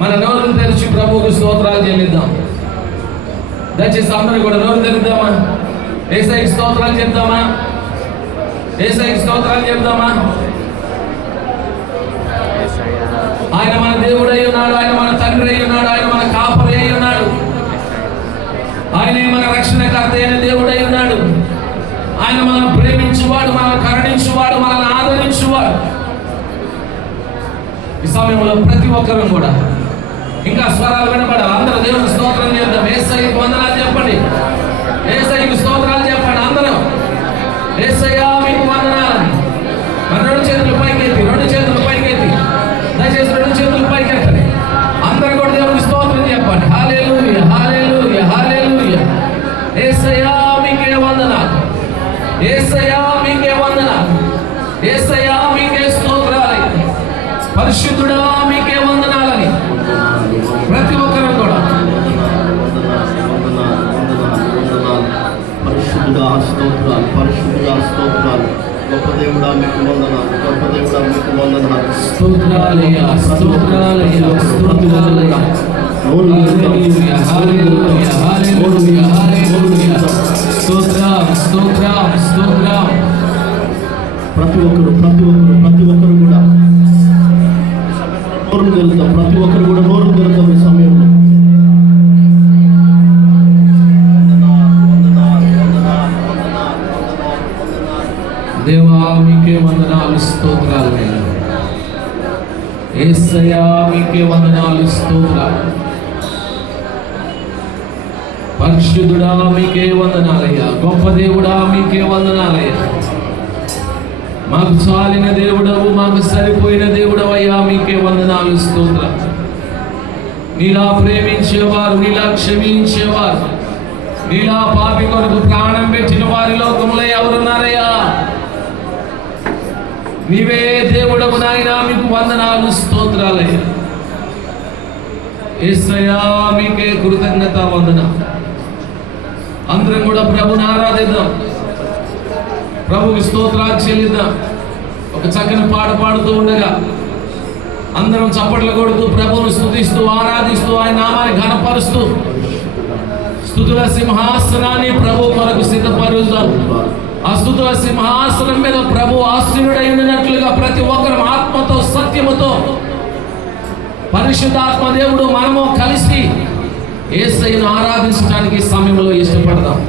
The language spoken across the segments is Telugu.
మన నోరు తెరిచి ప్రభువుకు స్తోత్రాలు చెల్లిద్దాం. దయచేసి అందరూ కూడా నోరు తెరుద్దామా? యేసయ్యకి స్తోత్రాలు చెప్దామా? యేసయ్యకి స్తోత్రాలు చెప్దామా? ఆయన మన దేవుడు అయి ఉన్నాడు, ఆయన మన తండ్రి అయి ఉన్నాడు, ఆయన మన కాపరి అయి ఉన్నాడు, ఆయనే మన రక్షణకర్త అయిన దేవుడు అయి ఉన్నాడు. ఆయన మనం ప్రేమించువాడు, మనల్ని కరుణించువాడు, మనల్ని ఆదరించువాడు. ఈ సమయంలో ప్రతి ఒక్కరూ కూడా ఇంకా స్వరాలు వినపడాలి. అందరూ దేవునికి స్తోత్రం చేద్దాం. యేసయ్యకి వందనాలు చెప్పండి, యేసయ్యకి స్తోత్రాలు చెప్పండి. అందరం యేసయ్యా మీకు వందనాలని మన రెండు చేతులు పైకెత్తి, రెండు చేతులు పైకెత్తి, దయచేసి రెండు చేతులు పైకెత్తండి. అందరూ కూడా దేవునికి స్తోత్రం చెప్పండి. హల్లెలూయా, హల్లెలూయా, హల్లెలూయా. యేసయ్యా మీకే వందనాలు, యేసయ్యా మీకే వందనాలు, యేసయ్యా మీకే స్తోత్రాలు, పరిశుద్ధుడా మీకే వందనాలని ప్రతి ఒక్కరు కూడా పరిశుద్ధుడా స్తోత్రాలు, పరిశుద్ధుడా స్తోత్రాలు. గొప్ప దేవుడా మీకు వందనాలు, గొప్ప దేవుడా మీకు వందనాలు. స్తోత్రాలయ్యా, స్తోత్రాలయ్యా, స్తోత్రాలయ్యా. హల్లెలూయా, హల్లెలూయా, హల్లెలూయా, హల్లెలూయా. స్తోత్రం, స్తోత్రం, స్తోత్రం. ప్రతి ఒక్కరు కూడా నోరు తెరుద్దాం. ప్రతి ఒక్కరు కూడా నోరు తెరుద్దాం ఈ సమయంలో. దేవా మీకే వందనాలు, స్తోత్రాలు. యేసయ్యా మీకే వందనాలు, స్తోత్రాలు. పరిశుద్ధుడా మీకే వందనాలయ్యా, గొప్ప దేవుడా మీకే వందనాలయ్యా. మాకు చాలిన దేవుడవు, మాకు సరిపోయిన దేవుడవు అయ్యా, మీకే వందనాలు, స్తోత్రం. నీలా ప్రేమించేవారు, నీలా క్షమించేవారు, నీలా పాపి కొరకు ప్రాణం పెట్టిన వారి లోకంలో ఎవరున్నారయ్యా? నీవే దేవుడవు నాయనా, మీకు వందనాలు, స్తోత్రాలయ్యా. యేసయ్యా మీకే కృతజ్ఞత వందనం. అందరం కూడా ప్రభుని ఆరాధిద్దాం, ప్రభుకి స్తోత్రాలు చెల్లిద్దాం. ఒక చక్కని పాట పాడుతూ ఉండగా అందరం చప్పట్లు కొడుతూ ప్రభువును స్తుతిస్తూ ఆరాధిస్తూ ఆయన నామాన్ని ఘనపరుస్తూ స్తుతుల సింహాసనాన్ని ప్రభు కొరకు సిద్ధపరుస్తాం. ఆ స్తుతుల సింహాసనం మీద ప్రభు ఆసీనుడై ఉన్నట్లుగా ప్రతి ఒక్కరు ఆత్మతో సత్యముతో పరిశుద్ధాత్మ దేవుడు మనము కలిసి యేసయ్యను ఆరాధించడానికి సమయంలో ఇష్టపడదాం.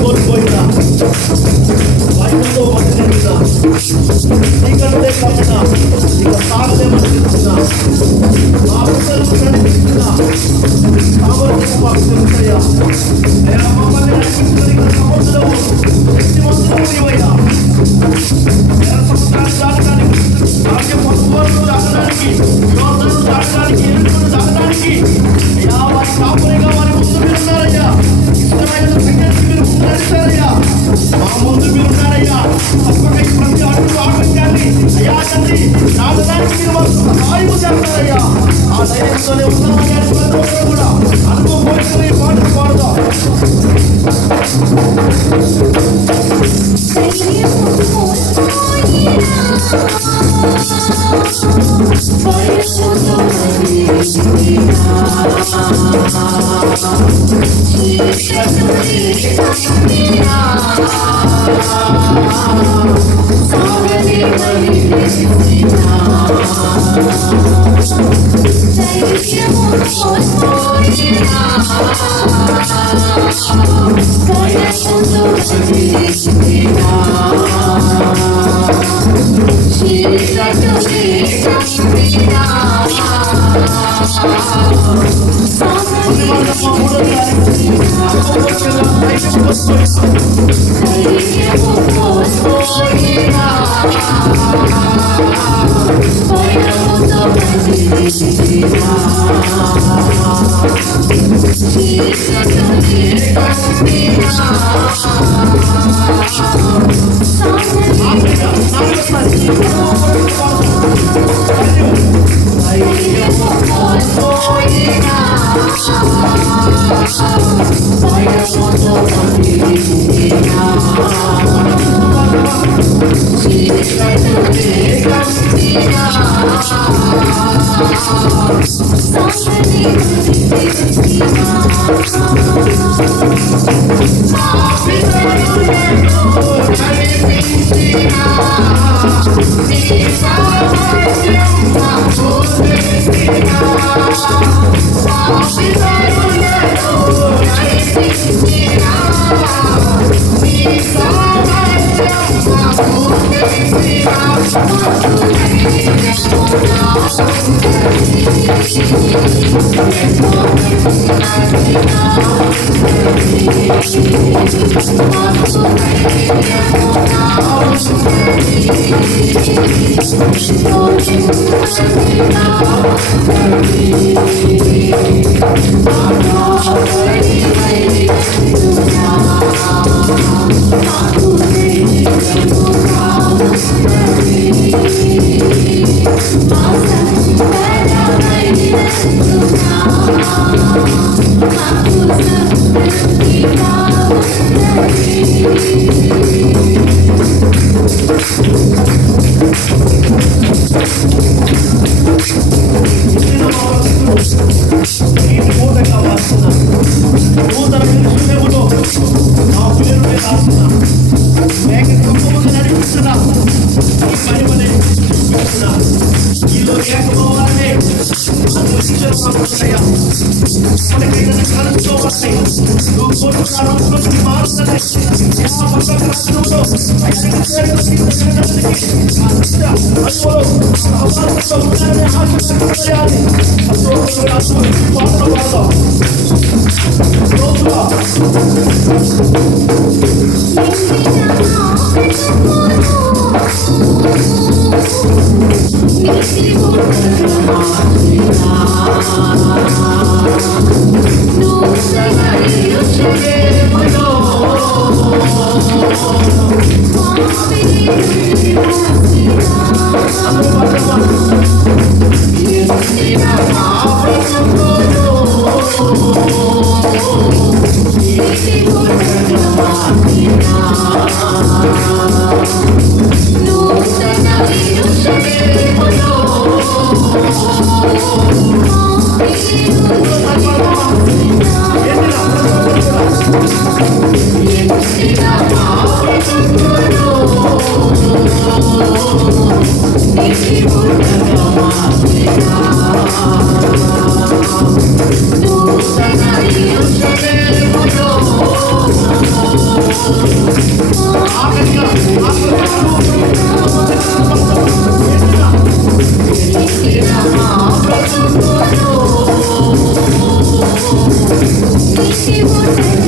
కోల్పోయినా వైద్యంతో మధ్య చీకటిదే కమ్మినా ఇక సాగలేమనిపిస్తున్నా అయ్యా మమ్మల్ని రక్షించడానికి సమర్థులవు, శక్తివంతులవు నీవయ్యా. సముద్రాన్ని దాటడానికి, రాజ్యం పొందుకోవడం దాటడానికి, యోధులను దాటడానికి, ఎరువులను దాటడానికి అయ్యా వారి కాపురిగా వారి ముందు మీరున్నారయ్యా. ఇష్టమైన సంగతి మీరు ముందు నడిచారయ్యా. మా ముందు మీరున్నారయ్యా. తప్పక ఈ ప్రతి అడుగు ఆటంకాన్ని అయ్యా తండ్రి దాటడానికి మీరు మాకు సహాయం చేస్తారయ్యా. ఆ ధైర్యంతోనే ఉన్నామయ్యా. కూడా అనుభవం ఈ పాటలు పాడుదాం. Thank you.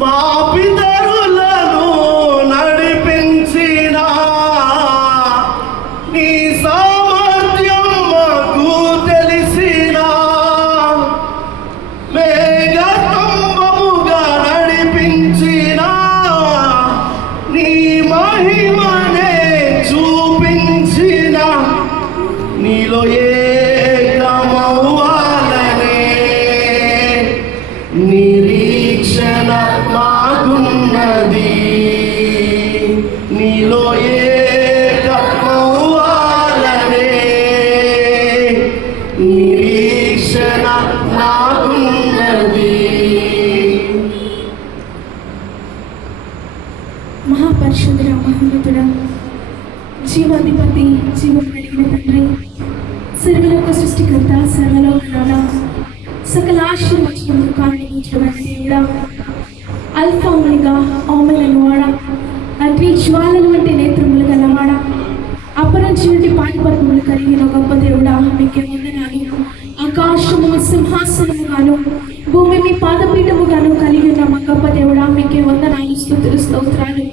మా పితరులను నడిపించిన నీ సామర్థ్యం మాకు తెలిసిన మేఘస్తంభముగా నడిపించిన నీ మహిమనే చూపించిన నీలో ఏకమవ్వాలనే నిరీక్షణ మాకున్నది నీలో ఏకమవ్వాలనే నిరీక్షణ మాకున్నది. మహాపరిశుద్ధుడ, మహోన్నతుడ, జీవాధిపతి, జీవం కలిగిన తండ్రి, సర్వలోక సృష్టికర్త, సర్వలోకనాథ, సకల ఆశీర్వచనములకు కారణీయుడైన దేవుడా, అల్ఫా ఒమేగా, ఓమెలను వాడ, అగ్ని జ్వాలల వంటి నేత్రములు గలవాడ, అపరంజి వంటి పాటిపర్వములు కలిగిన గొప్ప దేవుడా, మీకే వందనాలు. ఆకాశము సింహాసనముగాను, భూమి మీ పాదపీఠముగాను కలిగి ఉన్న మా గొప్ప దేవుడా, మీకే వందనాలు, స్తుతులు, స్తోత్రాలు.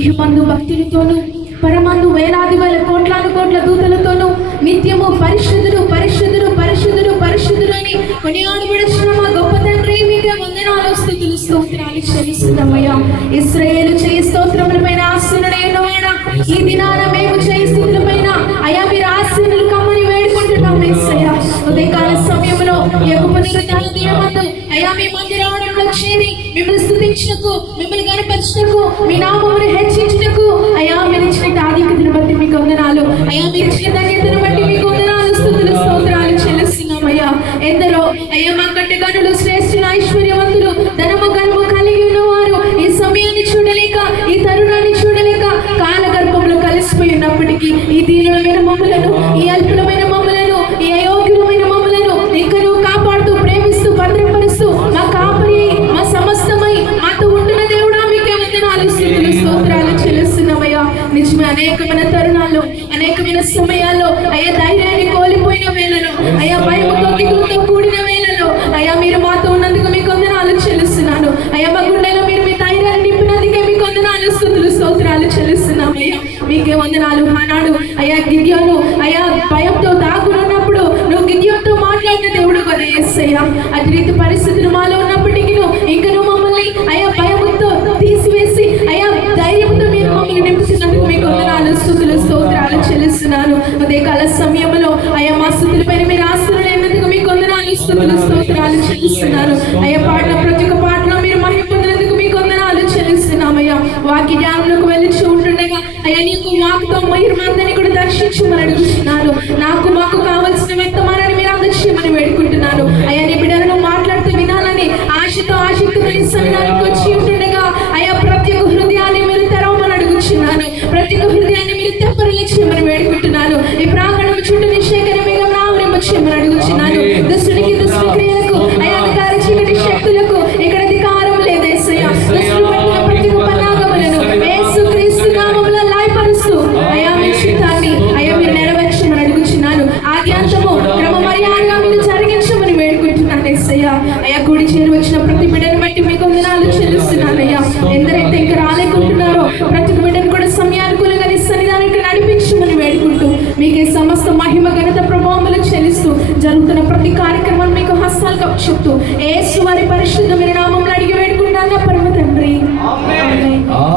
ఇహమందు భక్తులతోనూ, పరమందు వేలాది వేల కోట్లాను కోట్ల దూతలతోనూ, నిత్యము పరిశుద్ధుడు పరిశుద్ధుడు పరిశుద్ధుడు పరిశుద్ధుడు అని కొనియాడబడుచున్న మా గొప్ప తండ్రి మీకే వందనాలు స్తుతులు స్తోత్రాలు చెల్లిస్తున్నామయ్యా. ఇశ్రాయేలు చేయి స్తోత్రములపైన ఆశీనుడైనవాడ ఈ దినాన మేము చేయి స్థితులపైన అయా మీరు ఆశీనులు కమ్మని వేడుకుంటున్నాం యేసయ్యా. ఉదయకాల సమయంలో పునరుద్ధాన దినమందు అయా మీ మందిరావడంలో చేరి మిమ్మల్ని స్తుతించుటకు మిమ్మల్ని గణపరచుటకు మీ నామమును హెచ్చించుటకు అయా మీరు ఇచ్చిన ఆధిక్యతను బట్టి మీకు వందనాలు. అయా మీరు ఇచ్చిన ధన్యతను బట్టి మీకు వందనాలు స్తుతులు స్తోత్రాలు చెల్లిస్తున్నామయ్యా. ఎందరో అయ్యా మా కంటే గనులు శ్రేష్ఠులు ఐశ్వర్యవంతులు ధనము గర్వము కలిగి ఉన్నవారు ఈ సమయాన్ని చూడలేక ఈ తరుణాన్ని చూడలేక కాలగర్భంలో కలిసిపోయి ఉన్నప్పటికీ ఈ దీనులమైన మమ్మలను ఈ అల్పులమైన మమ్మలను ఈ అయోగ్యులమైన మమ్మలను ఇంకా నువ్వు కాపాడుతూ ప్రేమిస్తూ భద్రపరుస్తూ మా కాపరి మా సమస్తమై మాతో ఉంటున్న దేవుడా మీకే వందనాలు స్తుతులు స్తోత్రాలు చెల్లిస్తున్నామయ్యా. నిజమే అనేకమైన తరుణాల్లో అనేకమైన సమయాల్లో అయ్యా ధైర్యాన్ని కోల్పోయిన వేళలో అయ్యా భయముతో దిగులుతో కూడిన వేళలో అయ్యా మీరు మాతో ఉన్నందుకు మీకు వందనాలు చెల్లిస్తున్నాను. అయ్యా మా గుండెలో మీరు మీ ధైర్యాన్ని నింపినందుకే మీకు వందనాలు స్తుతులు స్తోత్రాలు చెల్లిస్తున్నామయ్యా. మీకే వందనాలు. ఆనాడు అయ్యా గిద్యోను అయ్యా భయంతో దాగునున్నప్పుడు నువ్వు గిద్యోనుతో మాట్లాడిన దేవుడు కదా యేసయ్యా. అటు రీతి పరిస్థితులు మాలో ఉన్నప్పటికీ ఇంకా నువ్వు మమ్మల్ని అయ్యా భయముతో తీసివేసి అయ్యా ధైర్యంతో మీరు మమ్మల్ని నింపుతున్నందుకు మీకు వందనాలు స్తుతులు స్తోత్రాలు చెల్లిస్తున్నాను. ఉదయకాల సమయంలో అయ్యా మా స్థుతుల పైన మీరు ఆస్తులైనందుకు మీకు వందనాలు స్తుతులు స్తోత్రాలు చెల్లిస్తున్నాను. అయ్యా పాటల ప్రతి ఒక్క పాటలో మీరు మహిమ పొందినందుకు మీకు వందనాలు చెల్లిస్తున్నామయ్యా. వాక్య జ్ఞానంలోకి వెళ్ళి ఉంటుండగా అయ్యా నీకు వాకుతో మహిమందని కూడా దర్శించమని అడుగుతున్నాను. నాకు మాకు కావలసిన వర్తమానాన్ని మీరు అందచేయమని వేడుకుంటున్నాను. అయ్యా నీ బిడ్డలను మాట్లాడుతూ వినాలని ఆశతో ఆసక్తితో సన్నిధానానికి వచ్చి ఉంటుండగా అయ్యా ప్రతి ఒక్క హృదయాన్ని మీరు తెరవమని అడుగుతున్నాను. ప్రతి ఒక్క హృదయాన్ని మీరు తెప్పరిలిచ్చేయమని వేడుకుంటున్నాను. ఈ ప్రాంగణం చుట్టూ నిషేకరమేగా నావరింపచేయమని అడుగుతున్నాను. దుష్టునికి దుష్ట క్రియలకు అయ్యా అధికార చీకటి శక్తులకు ఇక్కడ అధికారం లేదేసయ్యా. దుష్టులు పట్టిన ప్రతి ఒక్క పన్నాగములను యేసు క్రీస్తు నామములో లయపరుస్తూ అయ్యా మీ చిత్తాన్ని అయ్యా మీరు నెరవేర్చమని అడుగుతున్నాను. ఆది అంతము క్రమ మర్యాదగా మీరు జరిగించమని వేడుకుంటున్నాను యేసయ్యా. అయ్యా కూడి చేరి వచ్చిన ప్రతి బిడ్డను బట్టి మీకు వందనాలు చెల్లిస్తున్నాను అయ్యా. ఎందరైతే ఇంకా రాలేకుంటున్నారో ప్రతి బిడ్డను కూడా సమయానుకూలంగా నీ సన్నిధానానికి నడిపించమని వేడుకుంటూ మీకే సమస్త మహిమ ఘనత ప్రభావములు చెల్లిస్తూ జరుగుతున్న ప్రతి కార్యక్రమాన్ని మీకు హస్తాలకు చెప్తూ యేసు వారి పరిశుద్ధమైన నామములో అడిగి వేడుకుంటాను పరమ తండ్రి.